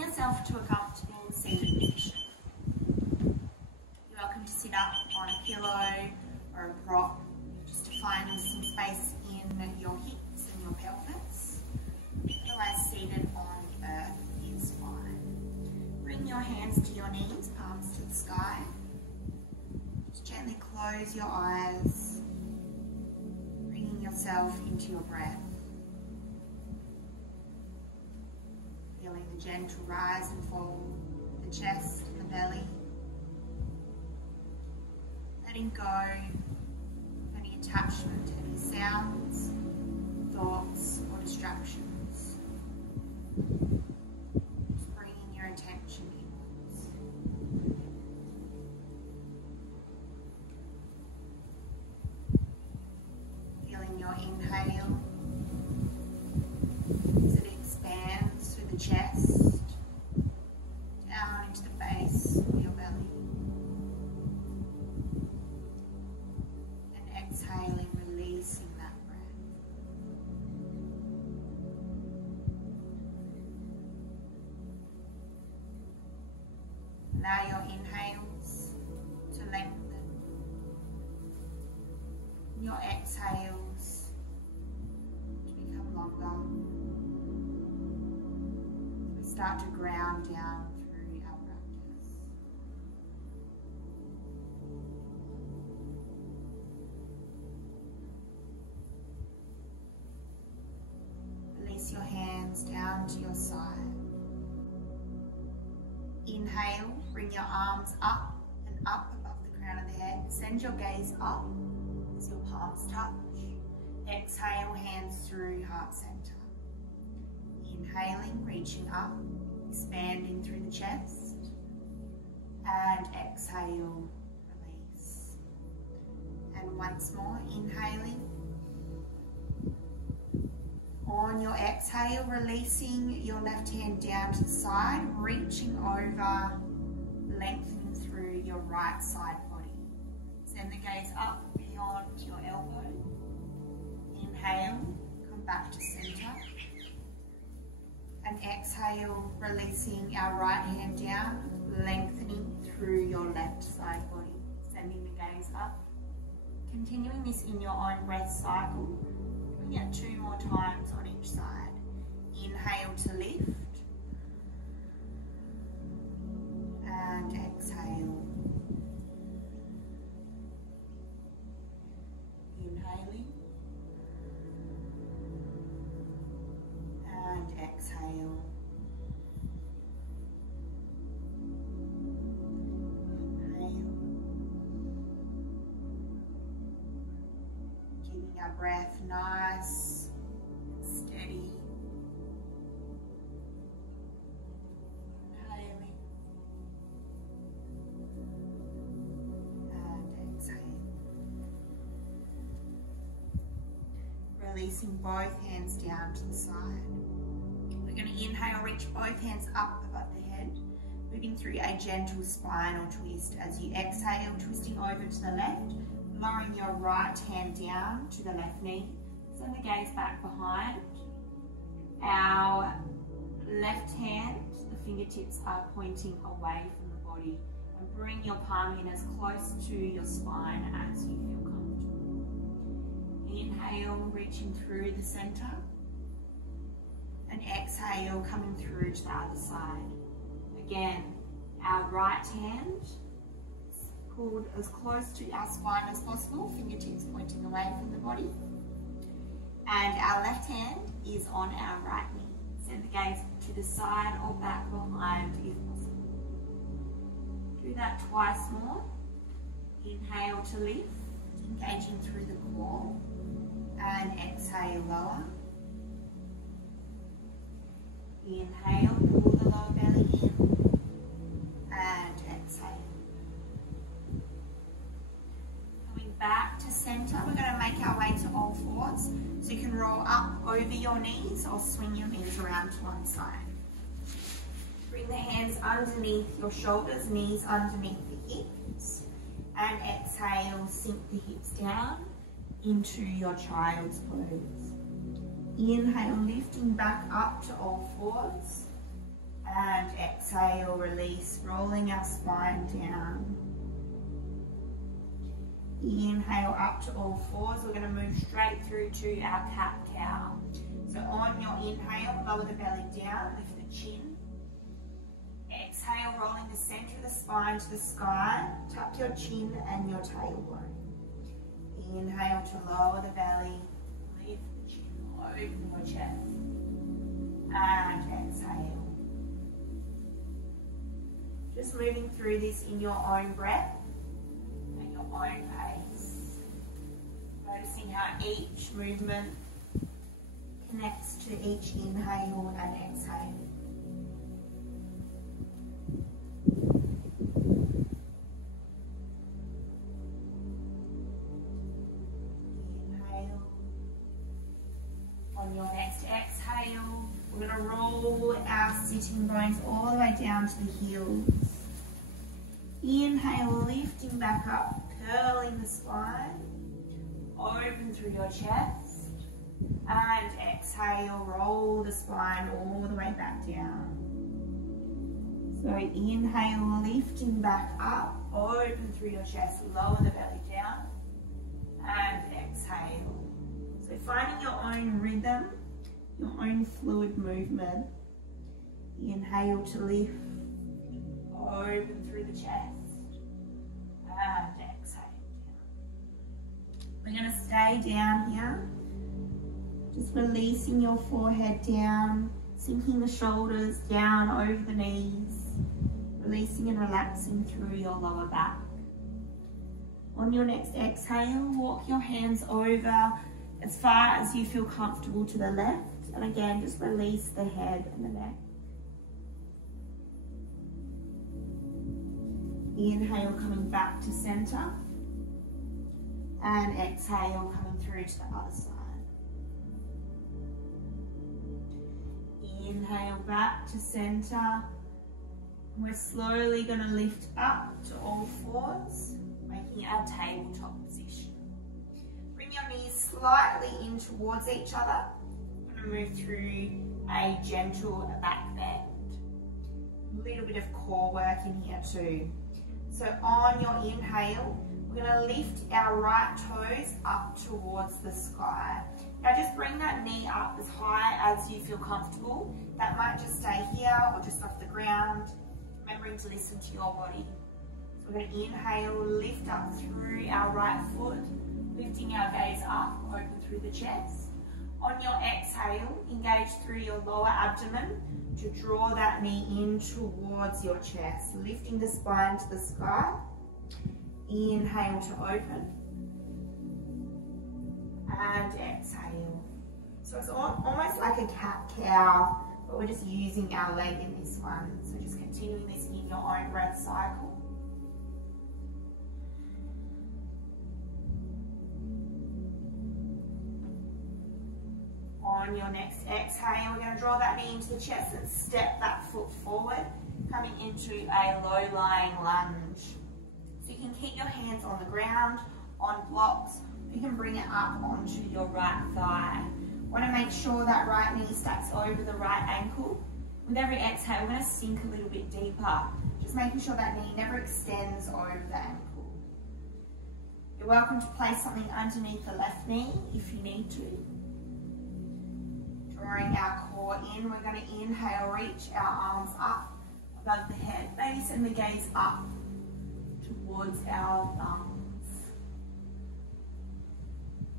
yourself to a comfortable seated position. You're welcome to sit up on a pillow or a prop, just to find some space in your hips and your pelvis. Otherwise, seated on the earth is fine. Bring your hands to your knees, palms to the sky. Just gently close your eyes, bringing yourself into your breath. Feeling the gentle rise and fall of the chest and the belly. Letting go of any attachment to any sounds, thoughts or distractions. Just bringing your attention inwards. Feeling your inhale as it expands through the chest, down into the base of your belly. And exhaling, releasing that breath. Allow your inhales to lengthen, your exhales to become longer. We start to ground down through our practice. Release your hands down to your side. Inhale, bring your arms up and up above the crown of the head. Send your gaze up as your palms touch. Exhale, hands through heart center. Inhaling, reaching up, expanding through the chest. And exhale, release. And once more, inhaling. On your exhale, releasing your left hand down to the side, reaching over, lengthening through your right side body. Send the gaze up beyond your elbow. Inhale, come back to center. And exhale, releasing our right hand down, lengthening through your left side body. Sending the gaze up. Continuing this in your own breath cycle. Doing it 2 more times on each side. Inhale to lift. And exhale. Inhaling. And exhale. Inhale. Keeping our breath nice and steady. Inhaling. And exhaling. Releasing both hands down to the side. We're going to inhale, reach both hands up above the head, moving through a gentle spinal twist. As you exhale, twisting over to the left, lowering your right hand down to the left knee. Send the gaze back behind. Our left hand, the fingertips are pointing away from the body, and bring your palm in as close to your spine as you feel comfortable. Inhale, reaching through the center. And exhale, coming through to the other side. Again, our right hand is pulled as close to our spine as possible, fingertips pointing away from the body. And our left hand is on our right knee. Send the gaze to the side or back behind if possible. Do that twice more. Inhale to lift, engaging through the core. And exhale, lower. Inhale, pull the lower belly in, and exhale. Coming back to center, we're going to make our way to all fours. So you can roll up over your knees or swing your knees around to one side. Bring the hands underneath your shoulders, knees underneath the hips, and exhale, sink the hips down into your child's pose. Inhale, lifting back up to all fours, and exhale, release, rolling our spine down. Inhale up to all fours. We're going to move straight through to our cat-cow. So on your inhale, lower the belly down, lift the chin. Exhale, rolling the center of the spine to the sky. Tuck your chin and your tailbone. Inhale to lower the belly, lift the chin, open your chest. And exhale. Just moving through this in your own breath, at your own pace. Noticing how each movement connects to each inhale and exhale. Inhale. On your next exhale, we're going to roll our sitting bones all the way down to the heels. Inhale, lifting back up, curling the spine, open through your chest, and exhale, roll the spine all the way back down. So inhale, lifting back up, open through your chest, lower the belly down, and exhale. So finding your own rhythm, your own fluid movement. Inhale to lift, open through the chest, and exhale down. We're going to stay down here, just releasing your forehead down, sinking the shoulders down over the knees, releasing and relaxing through your lower back. On your next exhale, walk your hands over as far as you feel comfortable to the left. And again, just release the head and the neck. Inhale, coming back to center. And exhale, coming through to the other side. Inhale, back to center. We're slowly going to lift up to all fours, making our tabletop position. Bring your knees slightly in towards each other. We're going to move through a gentle back bend. A little bit of core work in here too. So on your inhale, we're going to lift our right toes up towards the sky. Now just bring that knee up as high as you feel comfortable. That might just stay here or just off the ground. Remembering to listen to your body. So we're going to inhale, lift up through our right foot, lifting our gaze up, open through the chest. On your exhale, engage through your lower abdomen to draw that knee in towards your chest, lifting the spine to the sky. Inhale to open. And exhale. So it's almost like a cat-cow, but we're just using our leg in this one. So just continuing this in your own breath cycle. On your next exhale, we're going to draw that knee into the chest and step that foot forward, coming into a low-lying lunge. So you can keep your hands on the ground, on blocks. You can bring it up onto your right thigh. Want to make sure that right knee stacks over the right ankle. With every exhale, we're going to sink a little bit deeper, just making sure that knee never extends over the ankle. You're welcome to place something underneath the left knee if you need to. Drawing our core in, we're going to inhale, reach our arms up above the head. Maybe send the gaze up towards our thumbs.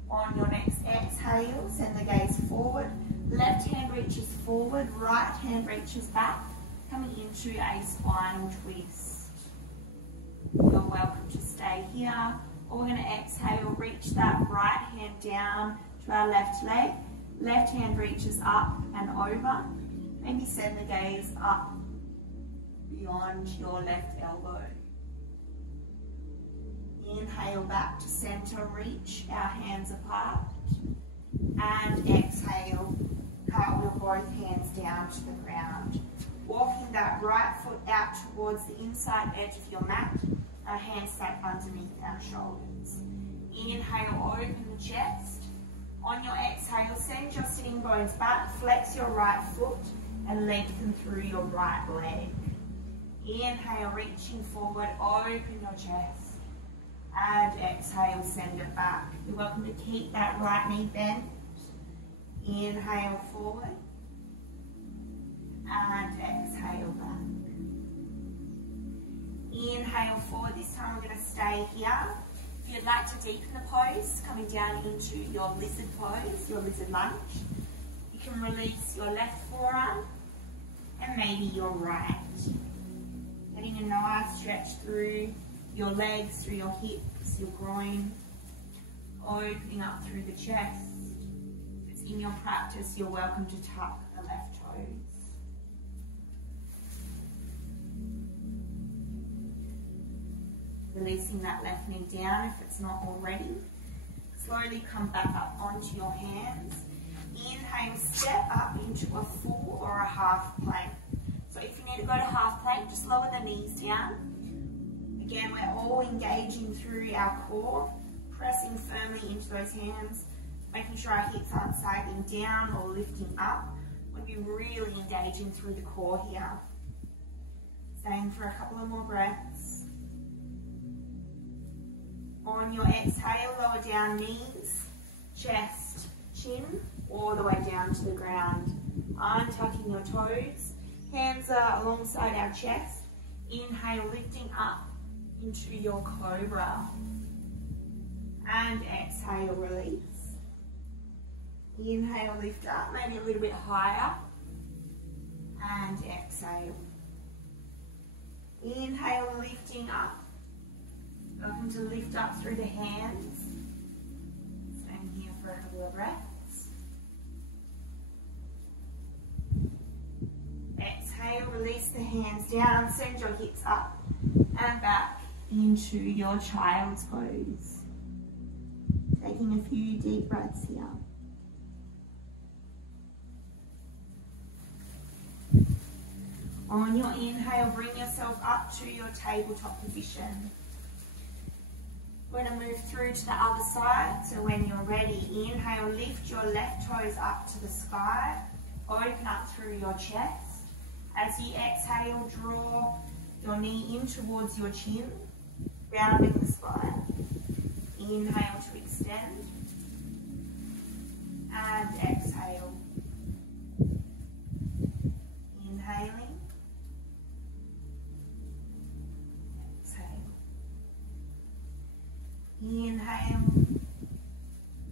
On your next exhale, send the gaze forward. Left hand reaches forward, right hand reaches back, coming into a spinal twist. You're welcome to stay here. Or we're going to exhale, reach that right hand down to our left leg. Left hand reaches up and over. Maybe send the gaze up beyond your left elbow. Inhale back to center, reach our hands apart. And exhale, cartwheel both hands down to the ground. Walking that right foot out towards the inside edge of your mat. Our hands stack underneath our shoulders. Inhale, open the chest. On your exhale, send your sitting bones back, flex your right foot and lengthen through your right leg. Inhale, reaching forward, open your chest. And exhale, send it back. You're welcome to keep that right knee bent. Inhale forward. And exhale back. Inhale forward. This time we're going to stay here. If you'd like to deepen the pose, coming down into your lizard pose, your lizard lunge, you can release your left forearm and maybe your right. Getting a nice stretch through your legs, through your hips, your groin, opening up through the chest. If it's in your practice, you're welcome to tuck the left toes. Releasing that left knee down if it's not already. Slowly come back up onto your hands. Inhale, step up into a full or a half plank. So if you need to go to half plank, just lower the knees down. Again, we're all engaging through our core, pressing firmly into those hands, making sure our hips aren't sagging down or lifting up. We'll be really engaging through the core here. Staying for a couple of more breaths. On your exhale, lower down knees, chest, chin, all the way down to the ground. Untucking your toes. Hands are alongside our chest. Inhale, lifting up into your cobra. And exhale, release. Inhale, lift up, maybe a little bit higher. And exhale. Inhale, lifting up. Welcome to lift up through the hands. Staying here for a couple of breaths. Exhale, release the hands down, send your hips up and back into your child's pose. Taking a few deep breaths here. On your inhale, bring yourself up to your tabletop position. We're going to move through to the other side. So when you're ready, inhale, lift your left toes up to the sky. Open up through your chest. As you exhale, draw your knee in towards your chin, rounding the spine. Inhale to extend. And exhale. Inhaling. Inhale.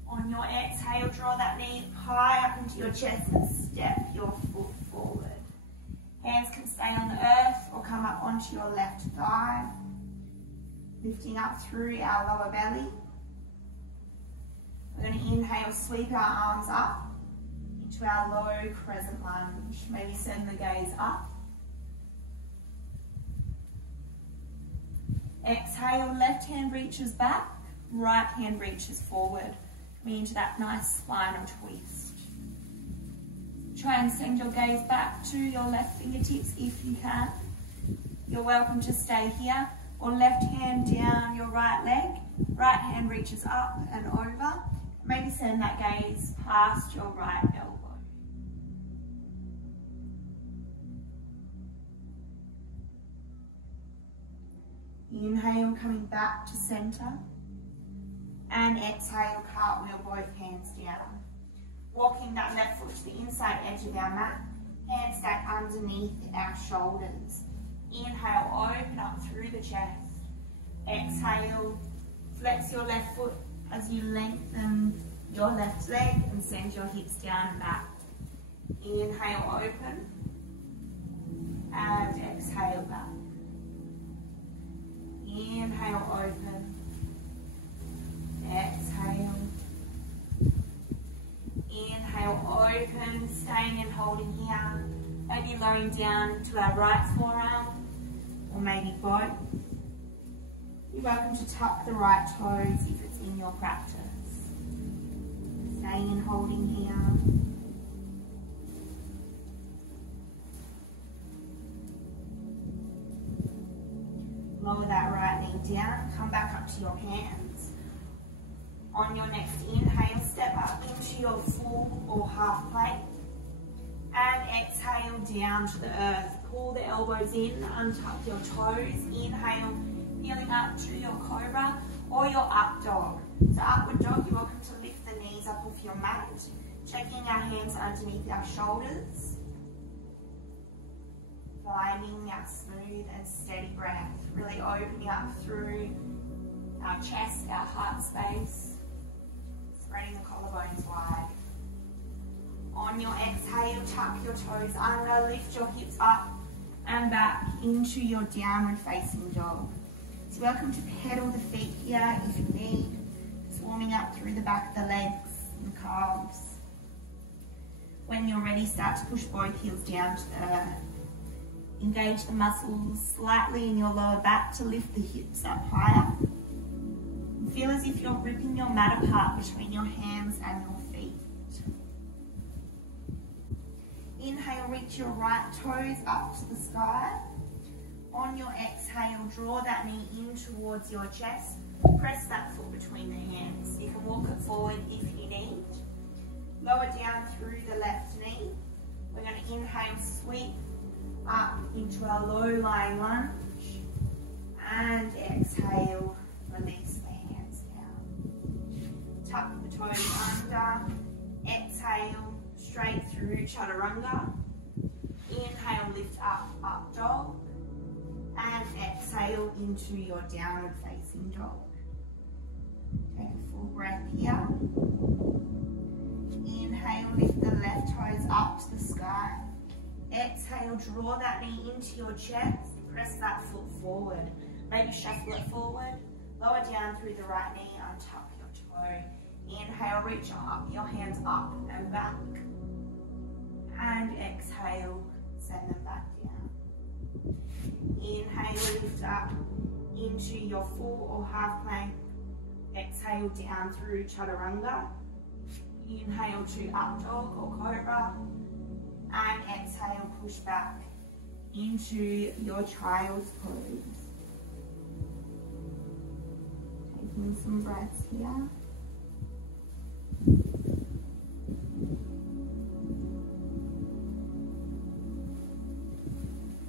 On your exhale, draw that knee high up into your chest and step your foot forward. Hands can stay on the earth or come up onto your left thigh. Lifting up through our lower belly. We're going to inhale, sweep our arms up into our low crescent lunge. Maybe send the gaze up. Exhale, left hand reaches back. Right hand reaches forward, coming into that nice spinal twist. Try and send your gaze back to your left fingertips if you can. You're welcome to stay here, or left hand down your right leg. Right hand reaches up and over. Maybe send that gaze past your right elbow. Inhale, coming back to center. And exhale, cartwheel both hands down. Walking that left foot to the inside edge of our mat. Hands stack underneath our shoulders. Inhale, open up through the chest. Exhale, flex your left foot as you lengthen your left leg and send your hips down and back. Inhale, open. And exhale, back. Inhale, open. Exhale. Inhale, open, staying and holding here. Maybe lowering down to our right forearm, or maybe both. You're welcome to tuck the right toes if it's in your practice. Staying and holding here. Lower that right knee down, come back up to your hands. On your next inhale, step up into your full or half plank. And exhale down to the earth, pull the elbows in, untuck your toes. Inhale, feeling up to your cobra or your up dog. So upward dog, you're welcome to lift the knees up off your mat, taking our hands underneath our shoulders, finding our smooth and steady breath, really opening up through our chest, our heart space, spreading the collarbones wide. On your exhale, tuck your toes under, lift your hips up and back into your downward facing dog. So you're welcome to pedal the feet here if you need, just warming up through the back of the legs and calves. When you're ready, start to push both heels down to the earth. Engage the muscles slightly in your lower back to lift the hips up higher. Feel as if you're ripping your mat apart between your hands and your feet. Inhale, reach your right toes up to the sky. On your exhale, draw that knee in towards your chest. Press that foot between the hands. You can walk it forward if you need. Lower down through the left knee. We're going to inhale, sweep up into our low lying lunge. And exhale, release the hands down. Tuck the toes under. Exhale, straight through chaturanga. Inhale, lift up, up dog. And exhale into your downward facing dog. Take a full breath here. Inhale, lift the left toes up to the sky. Exhale, draw that knee into your chest. Press that foot forward. Maybe shuffle it forward. Lower down through the right knee, untuck your toe. Inhale, reach up, your hands up and back. And exhale, send them back down. Inhale, lift up into your full or half plank. Exhale, down through chaturanga. Inhale to up dog or cobra. And exhale, push back into your child's pose. Taking some breaths here.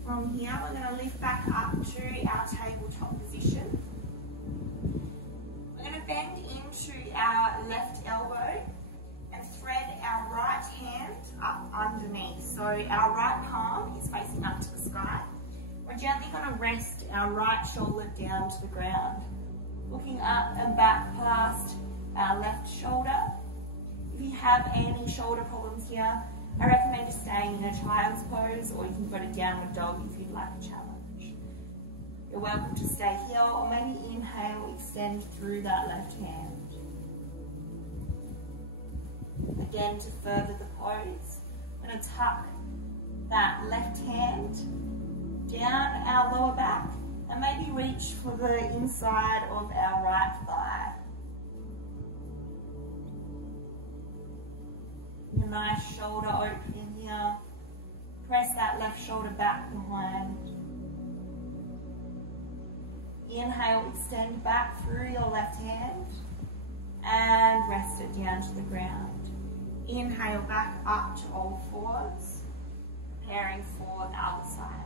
From here, we're going to lift back up to our tabletop position. We're going to bend into our left elbow and thread our right hand up underneath. So our right palm is facing up to the sky. We're gently going to rest our right shoulder down to the ground, looking up and back past our left shoulder. If you have any shoulder problems here, I recommend just staying in a child's pose, or you can go to downward dog if you'd like a challenge. You're welcome to stay here, or maybe inhale, extend through that left hand. Again, to further the pose, I'm going to tuck that left hand down our lower back and maybe reach for the inside of our right thigh. Your nice shoulder opening here. Press that left shoulder back behind. Inhale, extend back through your left hand and rest it down to the ground. Inhale, back up to all fours, preparing for the other side.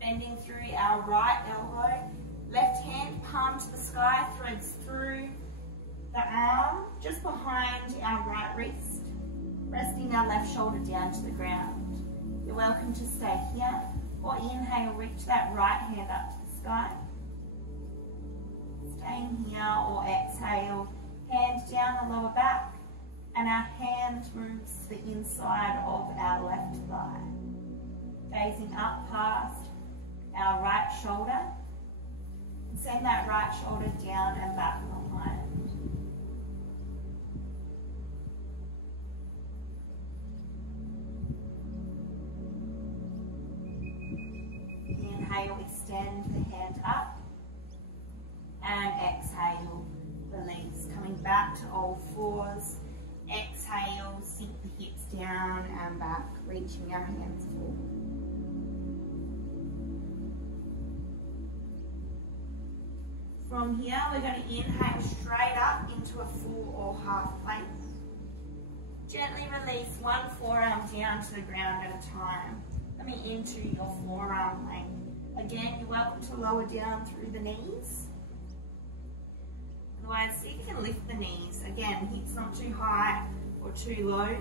Bending through our right elbow, left hand palm to the sky, threads through the arm just behind our right wrist, resting our left shoulder down to the ground. You're welcome to stay here, or inhale, reach that right hand up to the sky. Staying here, or exhale, hand down the lower back, and our hand moves to the inside of our left thigh, gazing up past our right shoulder. Send that right shoulder down and back behind. Inhale, extend the hand up. And exhale, release. Coming back to all fours. Exhale, sink the hips down and back, reaching our hands forward. From here, we're going to inhale straight up into a full or half plank. Gently release one forearm down to the ground at a time. Coming into your forearm plank. Again, you're welcome to lower down through the knees. Otherwise, see if you can lift the knees. Again, hips not too high or too low.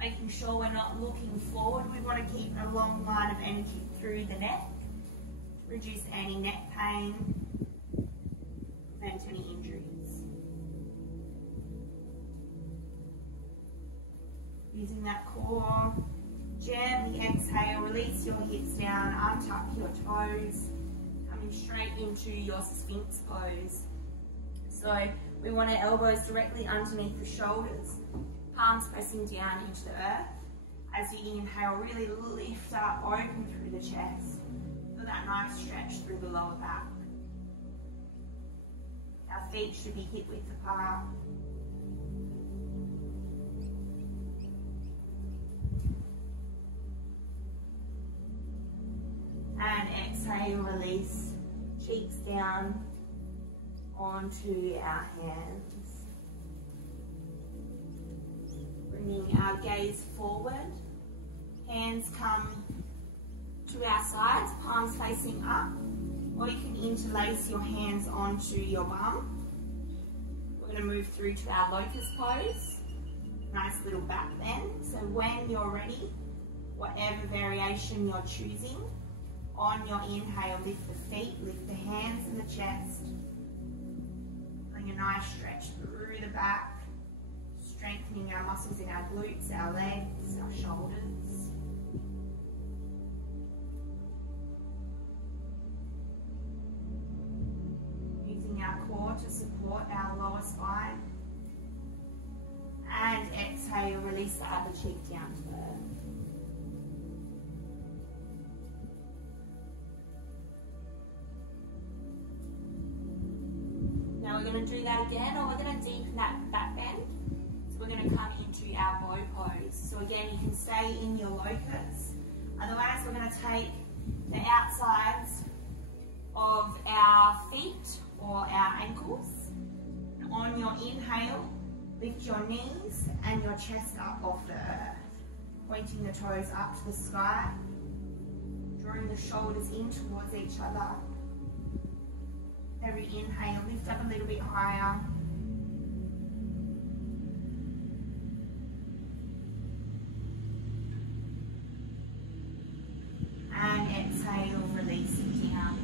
Making sure we're not looking forward. We want to keep a long line of energy through the neck. Reduce any neck pain. Prevent any injuries. Using that core. Gently exhale, release your hips down, untuck your toes, coming straight into your Sphinx pose. So we want our elbows directly underneath the shoulders, palms pressing down into the earth. As you inhale, really lift up, open through the chest. Feel that nice stretch through the lower back. Our feet should be hip width apart. And exhale, release, cheeks down onto our hands. Bringing our gaze forward, hands come to our sides, palms facing up, or you can interlace your hands onto your bum. We're going to move through to our locust pose, nice little back bend. So when you're ready, whatever variation you're choosing, on your inhale, lift the feet, lift the hands and the chest. Feeling a nice stretch through the back, strengthening our muscles in our glutes, our legs, our shoulders. Using our core to support our lower spine. And exhale, release the other cheek down to the earth. Now we're going to do that again, or we're going to deepen that back bend. So we're going to come into our bow pose. So again, you can stay in your locust. Otherwise, we're going to take the outsides of our feet or our ankles. And on your inhale, lift your knees and your chest up off the earth. Pointing the toes up to the sky. Drawing the shoulders in towards each other. Every inhale, lift up a little bit higher. And exhale, release it down.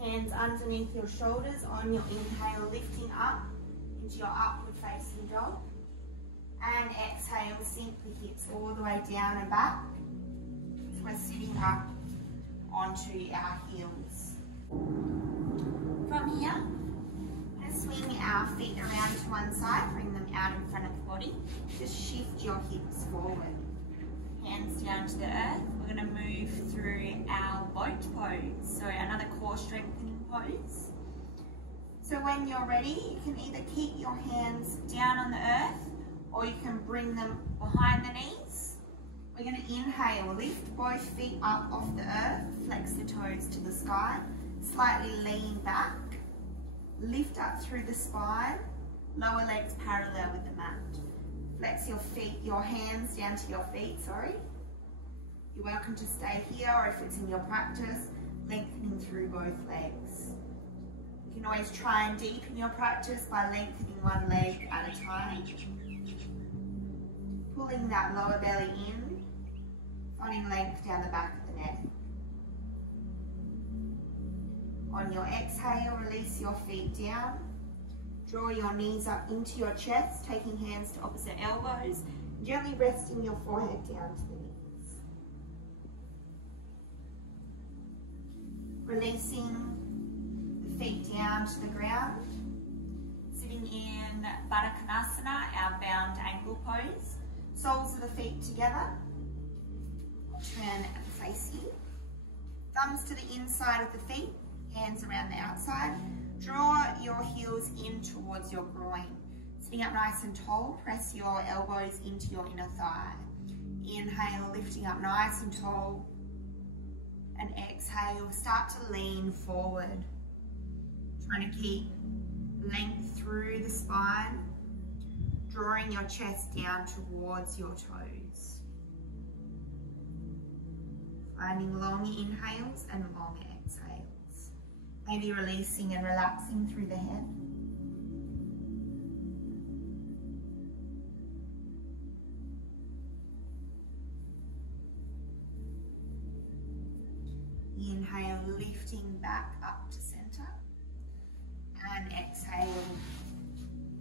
Hands underneath your shoulders. On your inhale, lifting up into your upward facing dog. And exhale, sink the hips all the way down and back. So we're sitting up onto our heels. From here, we're going to swing our feet around to one side, bring them out in front of the body. Just shift your hips forward. Hands down to the earth. We're going to move through our boat pose. So another core strengthening pose. So when you're ready, you can either keep your hands down on the earth or you can bring them behind the knees. We're going to inhale, lift both feet up off the earth, flex the toes to the sky, slightly lean back, lift up through the spine, lower legs parallel with the mat. Flex your feet, your hands down to your feet, You're welcome to stay here, or if it's in your practice, lengthening through both legs. You can always try and deepen your practice by lengthening one leg at a time. Pulling that lower belly in, finding length down the back of the neck. On your exhale, release your feet down. Draw your knees up into your chest, taking hands to opposite elbows, gently resting your forehead down to the knees. Releasing the feet down to the ground. Sitting in Baddha Konasana, our bound ankle pose. Soles of the feet together. Turn and face in. Thumbs to the inside of the feet, hands around the outside. Draw your heels in towards your groin. Sitting up nice and tall, press your elbows into your inner thigh. Inhale, lifting up nice and tall. And exhale, start to lean forward. Trying to keep length through the spine. Drawing your chest down towards your toes. Finding long inhales and long exhales. Maybe releasing and relaxing through the head. Inhale, lifting back up to center. And exhale,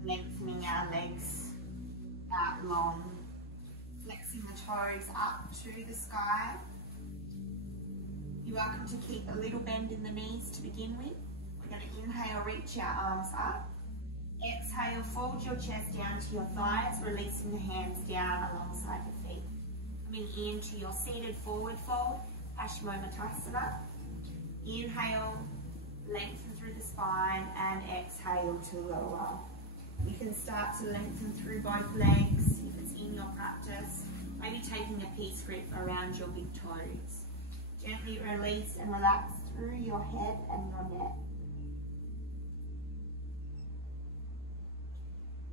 lengthening our legs out long. Flexing the toes up to the sky. You're welcome to keep a little bend in the knees to begin with. We're going to inhale, reach our arms up. Exhale, fold your chest down to your thighs, releasing the hands down alongside the feet. Coming into your seated forward fold, Paschimottanasana. Inhale, lengthen through the spine, and exhale to lower. You can start to lengthen through both legs if it's in your practice. Maybe taking a peace grip around your big toes. Gently release and relax through your head and your neck.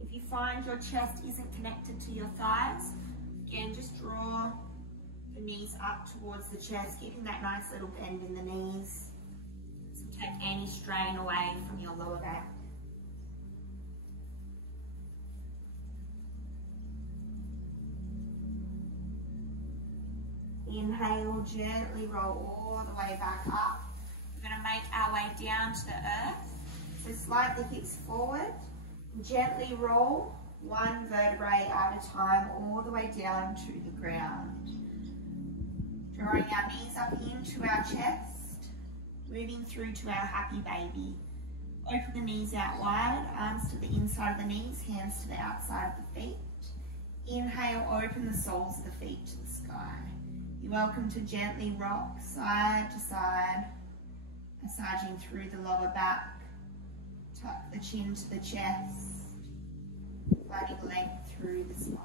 If you find your chest isn't connected to your thighs, again, just draw the knees up towards the chest, keeping that nice little bend in the knees. So take any strain away from your lower back. Inhale, gently roll all the way back up. We're going to make our way down to the earth. So slide the hips forward. Gently roll one vertebrae at a time all the way down to the ground. Drawing our knees up into our chest. Moving through to our happy baby. Open the knees out wide, arms to the inside of the knees, hands to the outside of the feet. Inhale, open the soles of the feet to the sky. You're welcome to gently rock side to side, massaging through the lower back. Tuck the chin to the chest, finding length through the spine.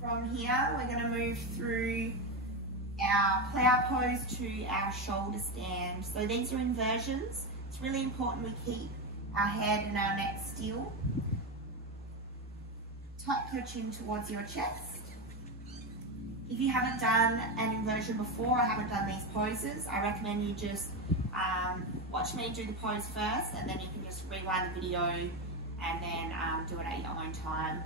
From here, we're going to move through our plow pose to our shoulder stand. So these are inversions. It's really important we keep our head and our neck still. Tuck your chin towards your chest. If you haven't done an inversion before, or haven't done these poses, I recommend you just watch me do the pose first, and then you can just rewind the video and then do it at your own time.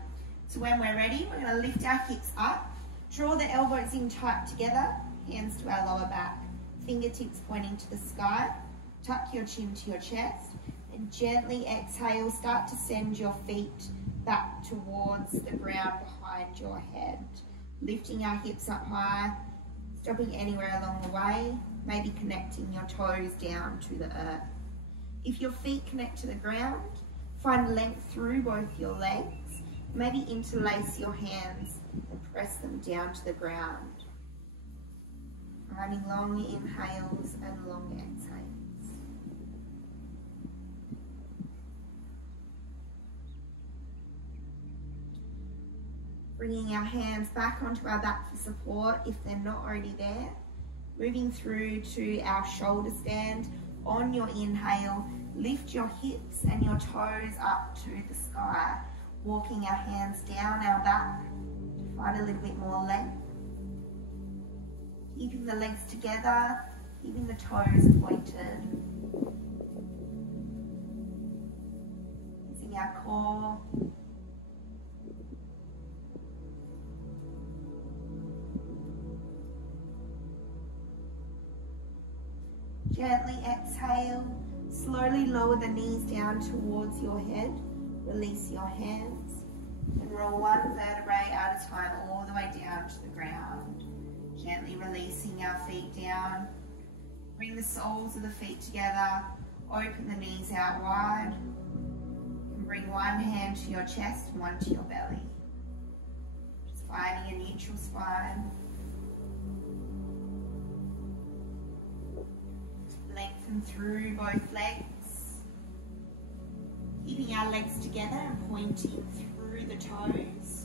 So when we're ready, we're going to lift our hips up, draw the elbows in tight together, hands to our lower back, fingertips pointing to the sky, tuck your chin to your chest, and gently exhale, start to send your feet back towards the ground behind your head. Lifting our hips up high, stopping anywhere along the way, maybe connecting your toes down to the earth. If your feet connect to the ground, find length through both your legs. Maybe interlace your hands and press them down to the ground. Finding long inhales and long exhales. Bringing our hands back onto our back for support if they're not already there. Moving through to our shoulder stand. On your inhale, lift your hips and your toes up to the sky. Walking our hands down our back to find a little bit more length. Keeping the legs together, keeping the toes pointed. Using our core. Gently exhale, slowly lower the knees down towards your head. Release your hands and roll one vertebrae at a time all the way down to the ground. Gently releasing our feet down. Bring the soles of the feet together. Open the knees out wide. And bring one hand to your chest and one to your belly. Just finding a neutral spine. Lengthen through both legs. Keeping our legs together and pointing through the toes.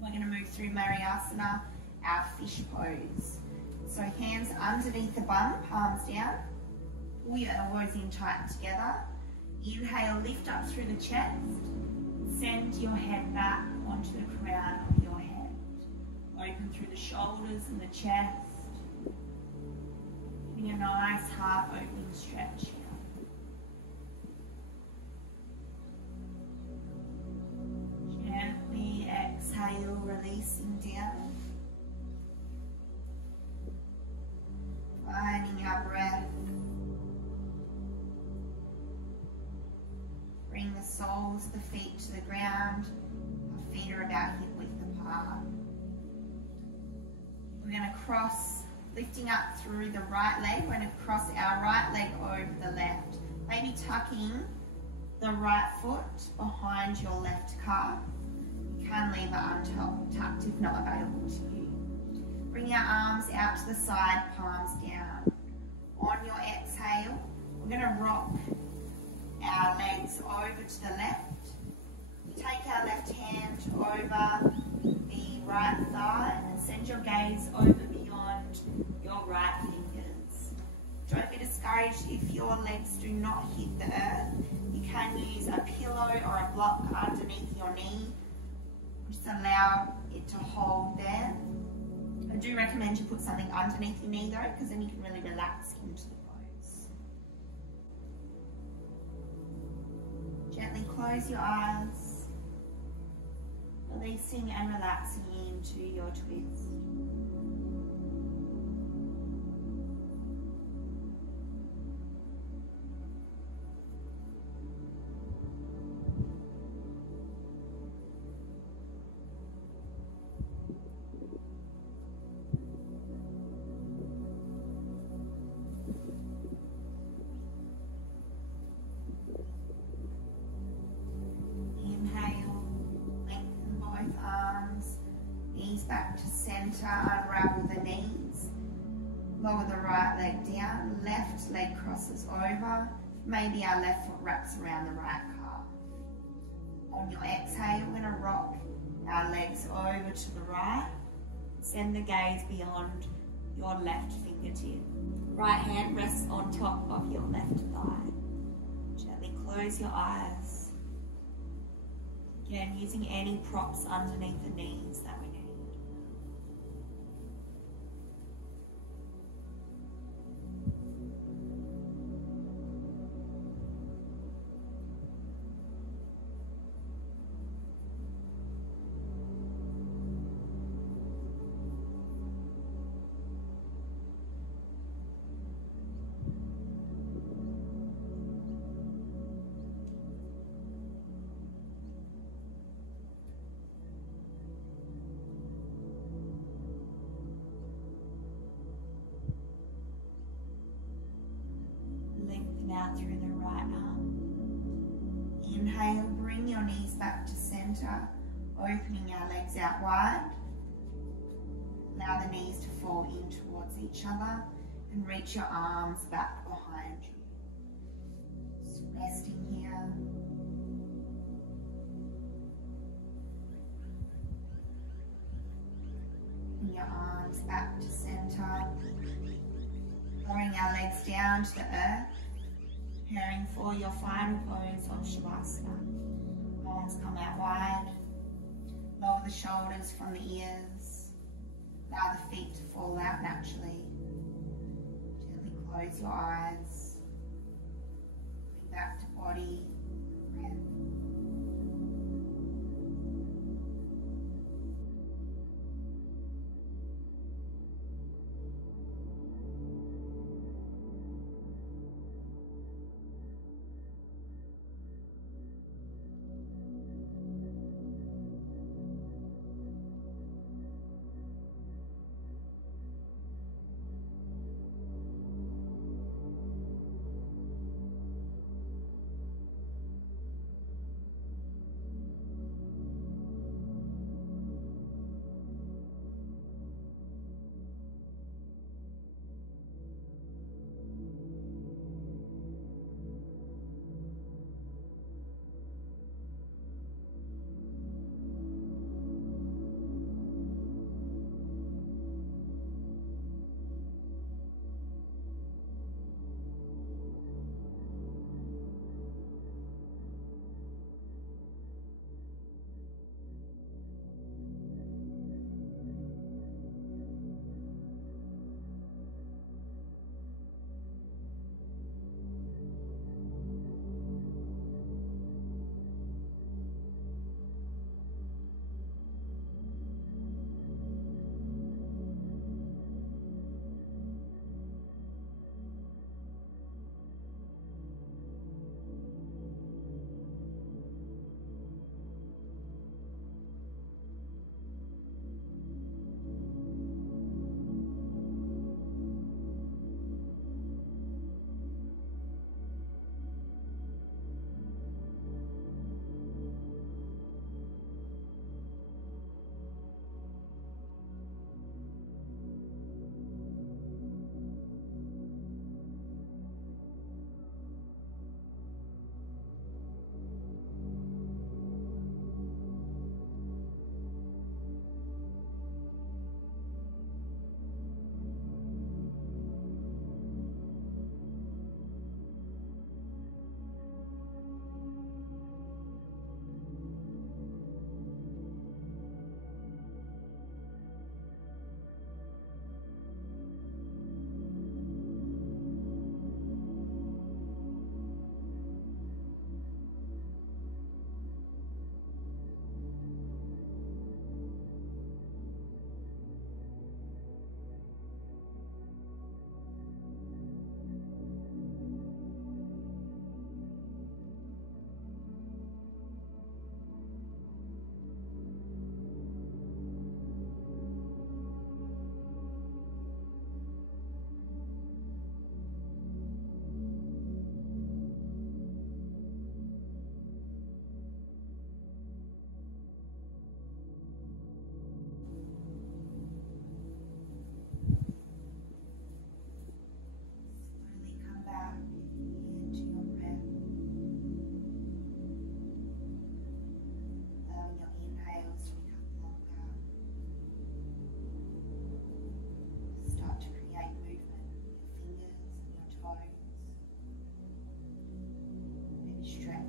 We're going to move through Mariasana, our fish pose. So hands underneath the bum, palms down. Pull your elbows in tight together. Inhale, lift up through the chest. Send your head back onto the crown of your head. Open through the shoulders and the chest. Giving a nice heart opening stretch here. Gently exhale, releasing down. Finding our breath. Bring the soles of the feet to the ground. Our feet are about hip width apart. We're going to cross, lifting up through the right leg. We're going to cross our right leg over the left. Maybe tucking the right foot behind your left calf. You can leave it untucked if not available to you. Bring our arms out to the side, palms down. On your exhale, we're going to rock our legs over to the left. Take our left hand over the right thigh and send your gaze over beyond your right fingers. Don't be discouraged if your legs do not hit the earth. You can use a pillow or a block underneath your knee. Just allow it to hold there. I do recommend you put something underneath your knee though, because then you can really relax into the pose. Gently close your eyes, releasing and relaxing into your twist. Back to center, unravel the knees, lower the right leg down, left leg crosses over, maybe our left foot wraps around the right calf. On your exhale, we're going to rock our legs over to the right, send the gaze beyond your left fingertip. Right hand rests on top of your left thigh. Gently close your eyes. Again, using any props underneath the knees that we need. Out through the right arm. Inhale, bring your knees back to center, opening our legs out wide. Allow the knees to fall in towards each other and reach your arms back behind you. Just resting here. Bring your arms back to center. Lowering our legs down to the earth. Preparing for your final pose of Shavasana. Arms come out wide. Lower the shoulders from the ears. Allow the feet to fall out naturally. Gently close your eyes. Bring back to body, breath.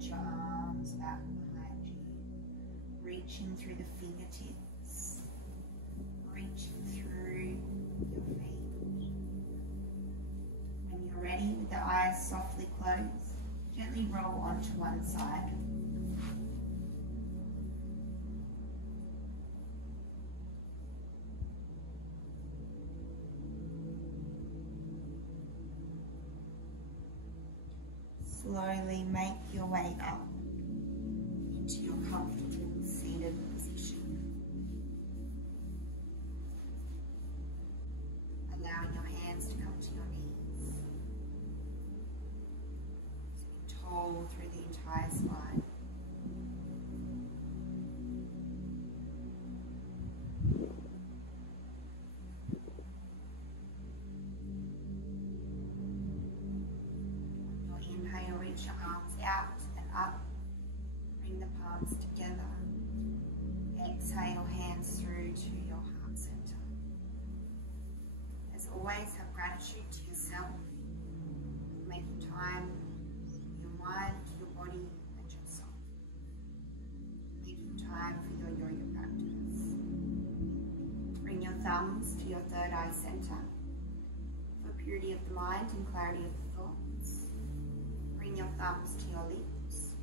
Stretch your arms back behind you, reaching through the fingertips, reaching through your feet. When you're ready, with the eyes softly closed, gently roll onto one side. Slowly make your way up into your comfortable seated position. Allowing your hands to come to your knees. Sitting tall through the entire spine. Reach your arms out and up. Bring the palms together. Exhale, hands through to your heart center. As always, have gratitude to yourself for making time for your mind, your body, and your soul. Making time for your yoga practice. Bring your thumbs to your third eye center for purity of the mind and clarity of the thoughts. Bring your thumbs to your lips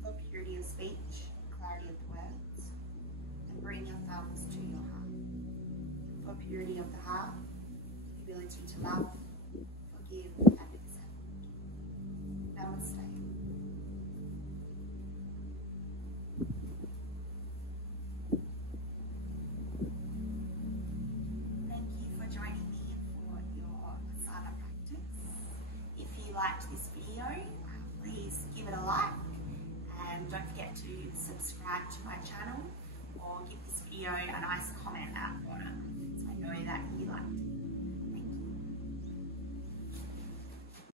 for purity of speech and clarity of the words. And bring your thumbs to your heart for purity of the heart, the ability to love, forgive, and accept. Namaste. Thank you for joining me for your asana practice. If you liked this video, please give it a like, and don't forget to subscribe to my channel or give this video a nice